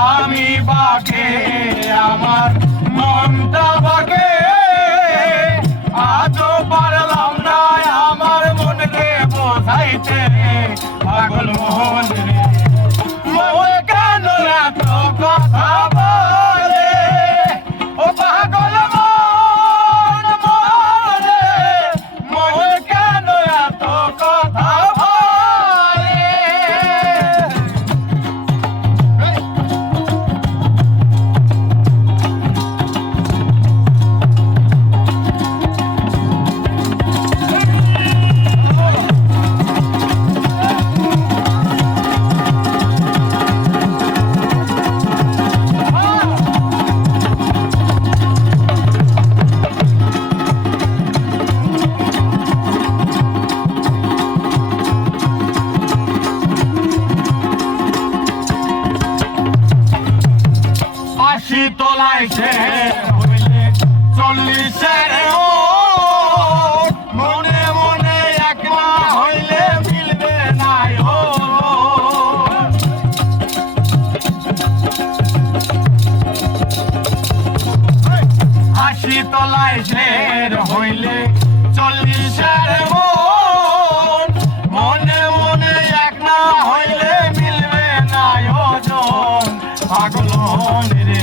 আমি বাকে আমার মনটা বাকে আজও পারলাম না আমার মনকে বোঝাইতে পাগল মন রে মোর কেন এত কথা বলে ও পাগল মন মরে মোর কেন এত কথা বলে আশি তোলায় সে হইলে 40-এর মনে মনে একলা হইলে মিলবে না আশি তোলায় সে হইলে 40-এর মনে মনে একলা হইলে মিলবে না ওজন পাগল রে